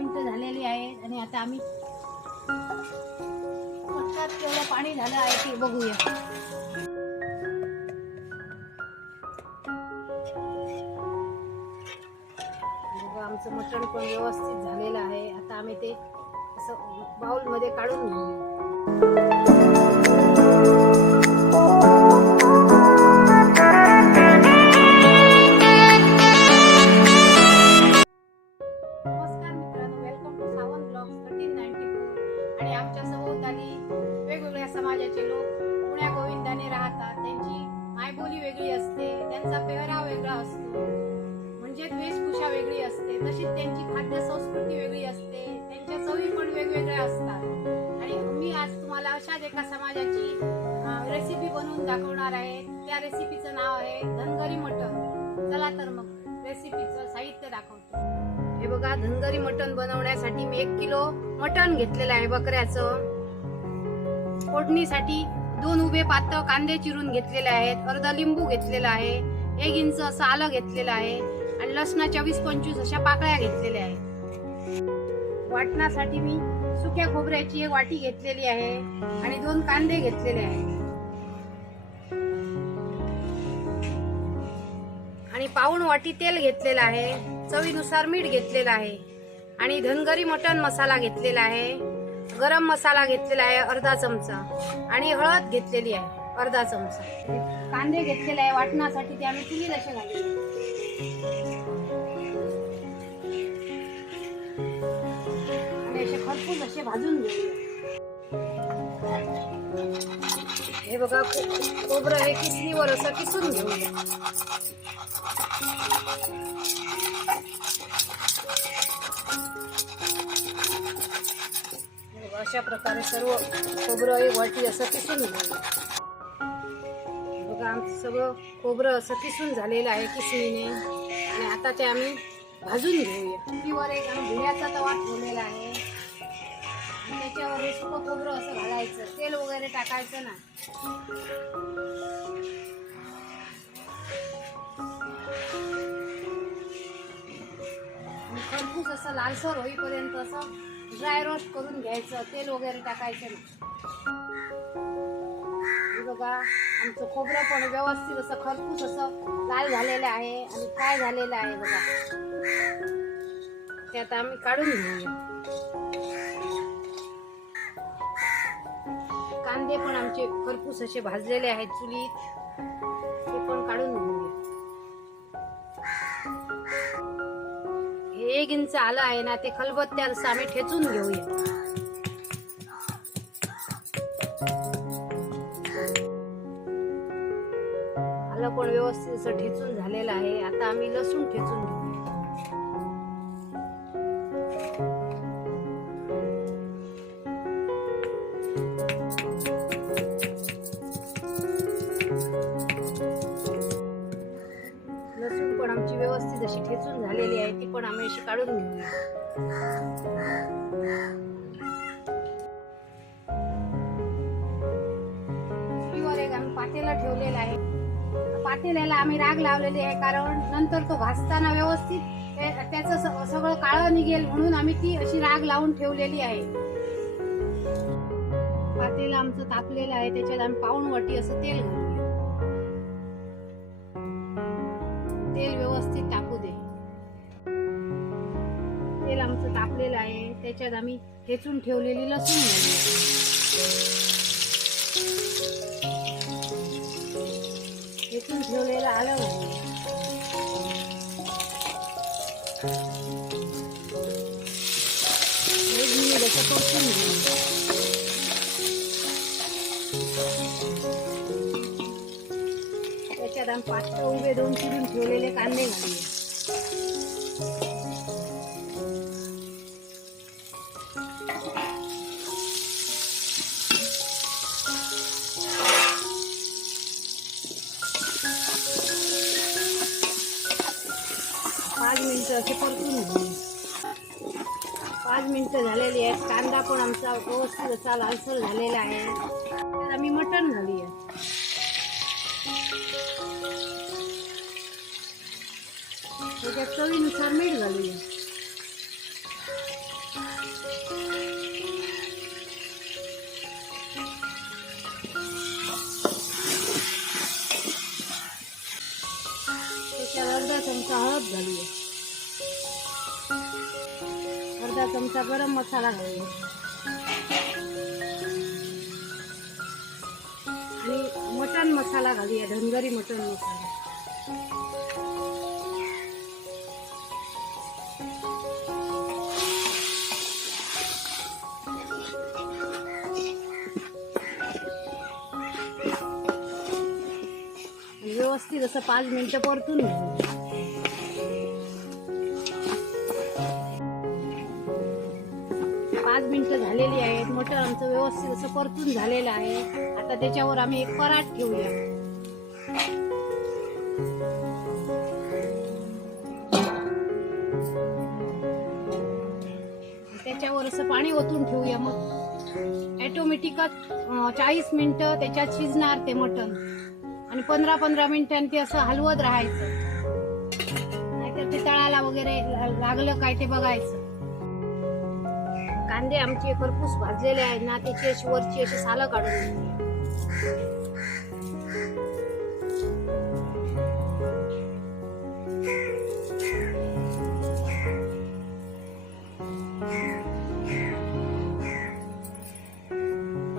मिनिटं झालेली आहेत आणि आता आम्ही मटणात केवढं पाणी झालं आहे ते बघूया. बघा, आमचं मटण पण व्यवस्थित झालेलं आहे. आता आम्ही ते असं बाउलमध्ये काढून घेऊया. बघा धनगरी मटण बनवण्यासाठी मी एक किलो मटण घेतलेलं आहे बकऱ्याचं. फोडणीसाठी दोन उभे पातळ कांदे चिरून घेतलेले आहेत अर्धा लिंबू घेतलेला आहे एक इंच असं आलं घेतलेलं आहे आणि लसणाच्या वीस पंचवीस अशा पाकळ्या घेतलेल्या आहेत. वाटण्यासाठी मी सुक्या खोबऱ्याची एक वाटी घेतलेली आहे आणि दोन कांदे घेतलेले आहेत. आणि पाऊण वाटी तेल घेतलेलं आहे. चवीनुसार मीठ घेतलेलं आहे. आणि धनगरी मटण मसाला घेतलेला आहे. गरम मसाला घेतलेला आहे अर्धा चमचा. आणि हळद घेतलेली आहे अर्धा चमचा. कांदे घेतलेले आहे वाटण्यासाठी ते आम्ही चुलीत असे घालले आणि असे भरपूर असे भाजून घेऊया हे बघा खो- खोबरं हे किसणीवर असं किसून घेऊया. अशा प्रकारे सर्व खोबरं एक वाटी असं किसून घेऊया. बघा आमचं सगळं खोबरं असं किसून झालेलं आहे किसणीने. आणि आता ते आम्ही भाजून घेऊया. चुलीवर एक आम्ही धुण्याचा तवा ठेवलेला आहे. सुकं खोबरं असं घालायचं. तेल वगैरे टाकायचं ना. खरपूस असं लालसर होईपर्यंत असं ड्राय रोस्ट करून घ्यायचं. तेल वगैरे टाकायचं ना. बघा आमचं खोबरं पण व्यवस्थित असं खरपूस असं लाल झालेलं आहे आणि फ्राय झालेलं आहे बघा. ते आता आम्ही काढून घेऊया. कांदे पण आमचे खरपूस असे भाजलेले आहेत चुलीत. ते पण काढून घेऊया हे एक इंच आलं आहे ना ते खलबत्त्याला असं आम्ही ठेचून घेऊया. आलं पण व्यवस्थित असं ठेचून झालेलं आहे. आता आम्ही लसूण ठेचून घेऊया. काढून घेऊया एक आम्ही पातेला ठेवलेला आहे. पातेल्याला आम्ही राग लावलेली आहे कारण नंतर तो भाजताना व्यवस्थित ते- त्याचं सगळं काळं निघेल म्हणून आम्ही ती अशी राग लावून ठेवलेली आहे. पातेला आमचं तापलेलं आहे त्याच्यात आम्ही पाऊण वाटी असं तेल घालूया तेल व्यवस्थित ताप तेल आमचं तापलेलं आहे. त्याच्यात आम्ही ठेचून ठेवलेली लसूण घालूया ठेचून ठेवलेलं आलं एक मिनिट असं परतून त्याच्यात आम्ही पाच उभे दोन चिरून ठेवलेले कांदे घालूया पण आमचा व्यवस्थित असा लालसर झालेला आहे. तर आम्ही मटण घालूया. आहे चमचा गरम मसाला घालूया आणि मटन मसाला घालूया धनगरी मटन मसाला. व्यवस्थित असं पाच मिनटं परतून मिनटं झालेली आहेत मटर आमचं व्यवस्थित असं परतून झालेलं आहे. आता त्याच्यावर आम्ही एक पराठ ठेवूया त्याच्यावर असं पाणी ओतून ठेवूया मग. ॲटोमॅटिकच चाळीस मिनिटं त्याच्यात शिजणार ते मटण. आणि पंधरा पंधरा मिनिटांनी ते असं हलवत राहायचं. नाहीतर ते तळाला वगैरे लागलं काय ते बघायचं. कांदे आमचे भरपूस भाजलेले आहेत ना त्याची अशी वरची अशी सालं काढून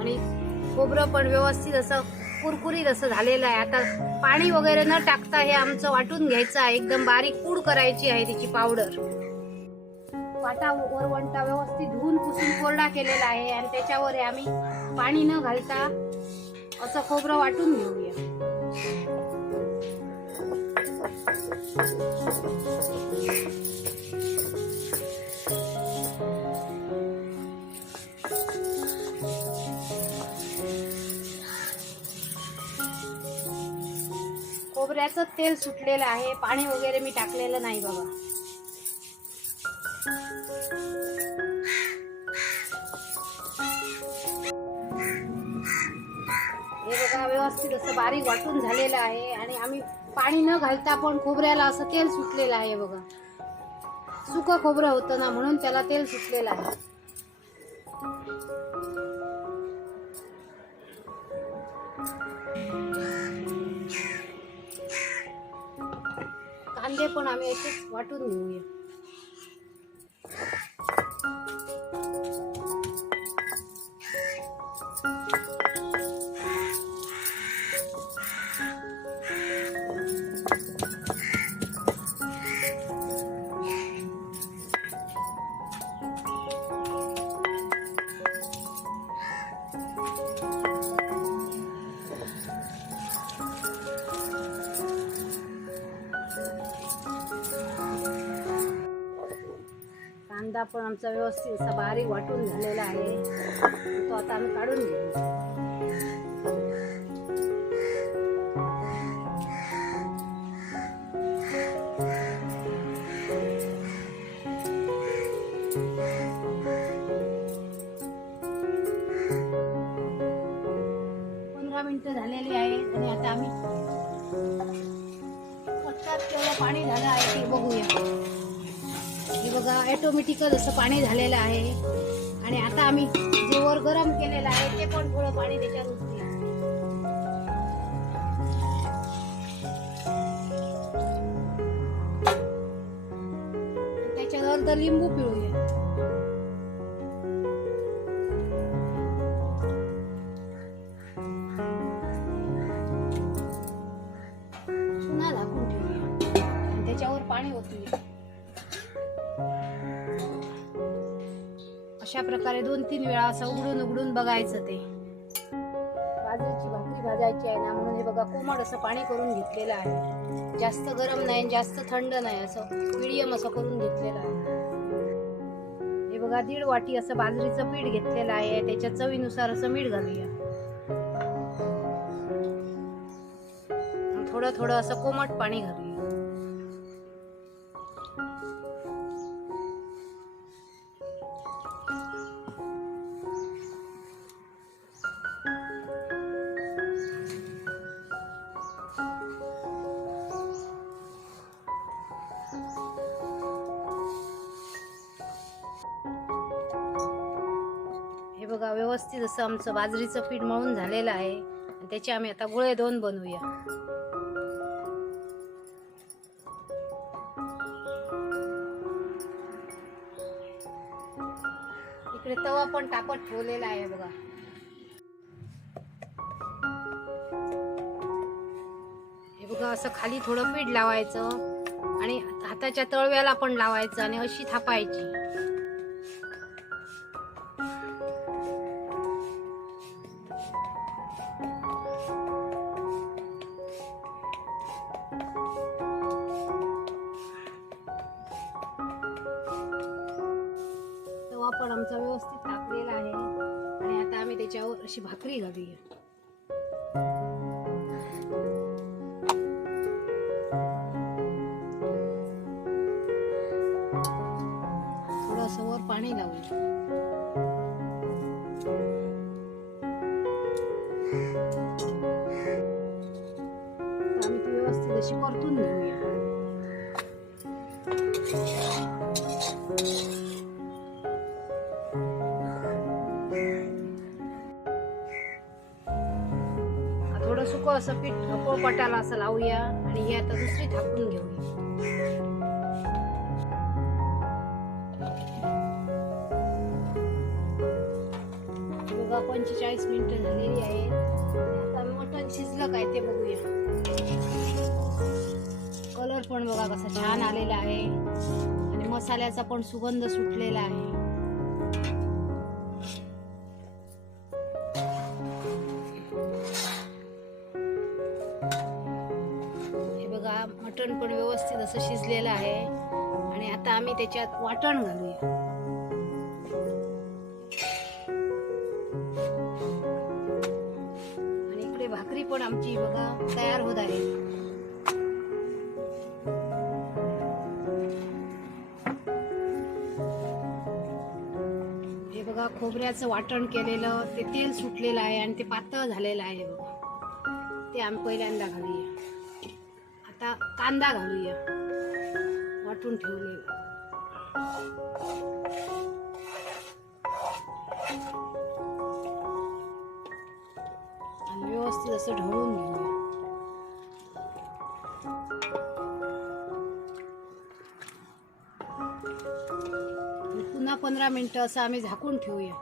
आणि खोबरं पण व्यवस्थित असं कुरकुरीत असं झालेलं आहे. आता पाणी वगैरे न टाकता हे आमचं वाटून घ्यायचं आहे. एकदम बारीक पूड करायची आहे त्याची पावडर. वाटा वरवंटा व्यवस्थित धुवून पुसून कोरडा केलेला आहे आणि त्याच्यावर आम्ही पाणी न घालता असं खोबरं वाटून घेऊया. खोबऱ्याचं तेल सुटलेलं आहे. पाणी वगैरे मी टाकलेलं नाही बाबा. बारीक वाटून झालेलं आहे आणि आम्ही पाणी न घालता पण खोबऱ्याला असं तेल सुटलेलं आहे बघा. सुक खोबरं होतं ना म्हणून त्याला तेल सुटलेलं आहे. कांदे पण आम्ही असेच वाटून घेऊया. कांदा पण आमचा व्यवस्थित असा बारीक वाटून झालेला आहे. तो आता आम्ही काढून घेऊ. पंधरा झालेली आहेत आणि आता आम्ही पाणी झालं आहे ते बघूया. बघा ऑटोमॅटिकच असं पाणी झालेलं आहे. आणि आता आम्ही जे वर गरम केलेलं आहे ते पण थोडं पाणी त्याच्यात उचलूया आणि लिंबू पिळू. अशा प्रकारे दोन तीन वेळा असं उघडून उघडून बघायचं ते. बाजरीची भाकरी भाजायची आहे ना म्हणून हे बघा कोमट असं पाणी करून घेतलेलं आहे. जास्त गरम नाही आणि जास्त थंड नाही असं मिडियम असं करून घेतलेलं आहे. हे बघा दीड वाटी असं बाजरीचं पीठ घेतलेलं आहे. त्याच्या चवीनुसार असं मीठ घालूया. थोडं थोडं असं कोमट पाणी घालूया. बघा व्यवस्थित असं आमचं बाजरीचं पीठ मळून झालेलं आहे. त्याचे आम्ही आता गोळे दोन बनवूया. इकडे तवा पण तापत ठेवलेला आहे बघा. हे बघा असं खाली थोडं पीठ लावायचं आणि हाताच्या तळव्याला पण लावायचं आणि अशी थापायची. तवा पण आमचा व्यवस्थित तापलेला आहे. आणि आता आम्ही त्याच्यावर अशी भाकरी घालूया. थोडस वर पाणी लावूया आम्ही ती व्यवस्थित अशी परतून घेऊया. असं पीठ पोळपाटाला असं लावूया आणि ही आता दुसरी थापून घेऊया. बघा पंचेचाळीस मिनिटं झालेली आहेत. आता मटण शिजलं काय ते बघूया. कलर पण बघा कसा छान आलेला आहे. आणि मसाल्याचा पण सुगंध सुटलेला आहे. आम्ही त्याच्यात वाटण घालूया. आणि इकडे भाकरी पण आमची बघा तयार होत आहे. हे बघा खोबऱ्याचं वाटण केलेलं ते तेल सुटलेलं आहे आणि ते पातळ झालेलं आहे बघा. ते आम्ही पहिल्यांदा घालूया. आता कांदा घालूया. वाटून ठेवलेला असं ढवळून घेऊया. पुन्हा पंधरा मिनटं असं आम्ही झाकून ठेवूया.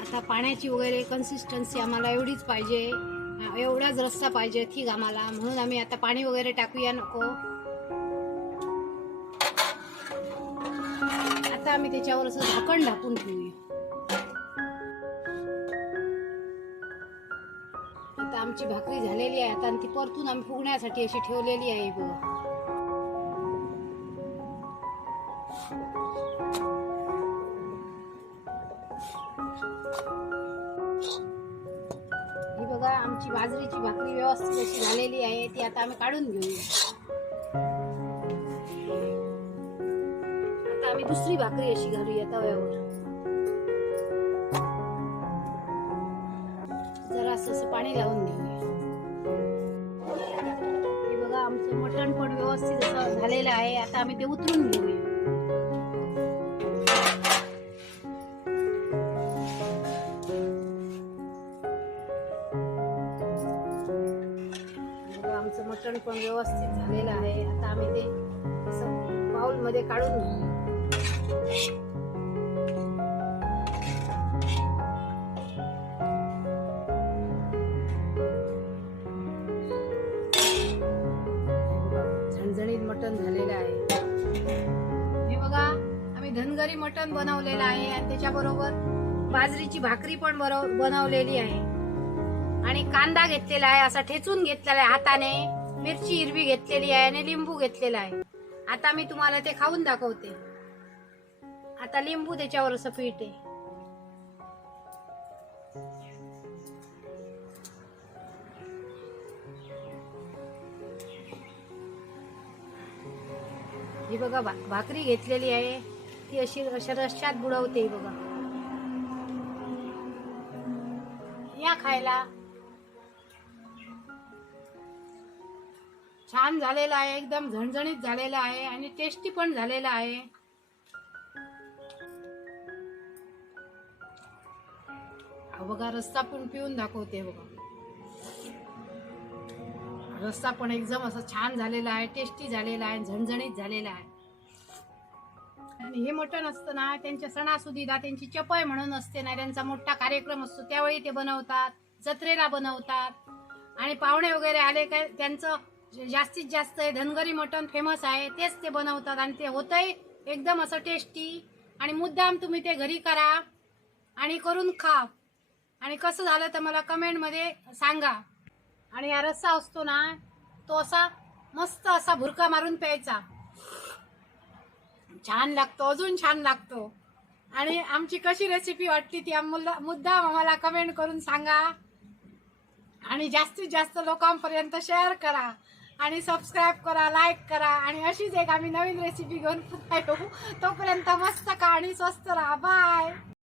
आता पाण्याची वगैरे कन्सिस्टन्सी आम्हाला एवढीच पाहिजे. एवढाच रस्सा पाहिजे ठीक आम्हाला. म्हणून आम्ही आता पाणी वगैरे टाकूया नको. आता आम्ही त्याच्यावर असं झाकण ढाकून ठेवूया. आमची भाकरी झालेली आहे. आता आणि ती परतून आम्ही फुगण्यासाठी अशी ठेवलेली आहे बघा. ही बघा आमची बाजरीची भाकरी व्यवस्थित अशी झालेली आहे. ती आता आम्ही काढून घेऊया. आता आम्ही दुसरी भाकरी अशी घालूया तव्यावर. जरा असं पाणी लावून घेऊ व्यवस्थित असं झालेलं आहे. आता आम्ही ते उतरून घेऊया. आमचं मटण पण व्यवस्थित झालेलं आहे. आता आम्ही ते असं बाउलमध्ये काढून मटण झालेलं आहे. हे बघा आम्ही धनगरी मटण बनवलेलं आहे आणि त्याच्याबरोबर बाजरीची भाकरी पण बनवलेली आहे. आणि कांदा घेतलेला आहे असा ठेचून घेतलेला आहे हाताने. मिरची हिरवी घेतलेली आहे आणि लिंबू घेतलेला आहे. आता मी तुम्हाला ते खाऊन दाखवते. आता लिंबू त्याच्यावर असं पीठ आहे. ही बघा भा- भाकरी घेतलेली आहे. ती अशी अशा रश्यात बुडवते ही बघा. या खायला. छान झालेला आहे एकदम झणझणीत झालेला आहे आणि टेस्टी पण झालेला आहे. बघा रस्ता पण पिऊन दाखवते बघा. रस्सा पण एकदम असं छान झालेला आहे टेस्टी झालेला आहे झणझणीत झालेला आहे. आणि हे मटण असतं ना त्यांच्या सणासुदीला त्यांची चपय म्हणून असते ना त्यांचा मोठा कार्यक्रम असतो त्यावेळी ते बनवतात जत्रेला बनवतात. आणि पाहुणे वगैरे आले काय त्यांचं जास्तीत जास्त हे धनगरी मटण फेमस आहे तेच ते बनवतात आणि ते होतंही एकदम असं टेस्टी आणि मुद्दाम तुम्ही ते घरी करा आणि करून खा. आणि कसं झालं तर मला कमेंटमध्ये सांगा. आणि हा रस्सा असतो ना तो असा मस्त असा भुरका मारून प्यायचा. छान लागतो अजून छान लागतो. आणि आमची कशी रेसिपी वाटली ती मुद्दा मुद्दाम आम्हाला कमेंट करून सांगा. आणि जास्तीत जास्त लोकांपर्यंत शेअर करा. आणि सबस्क्राईब करा लाईक करा. आणि अशीच एक आम्ही नवीन रेसिपी घेऊन पुन्हा येऊ तोपर्यंत मस्त का आणि स्वस्त राहा. बाय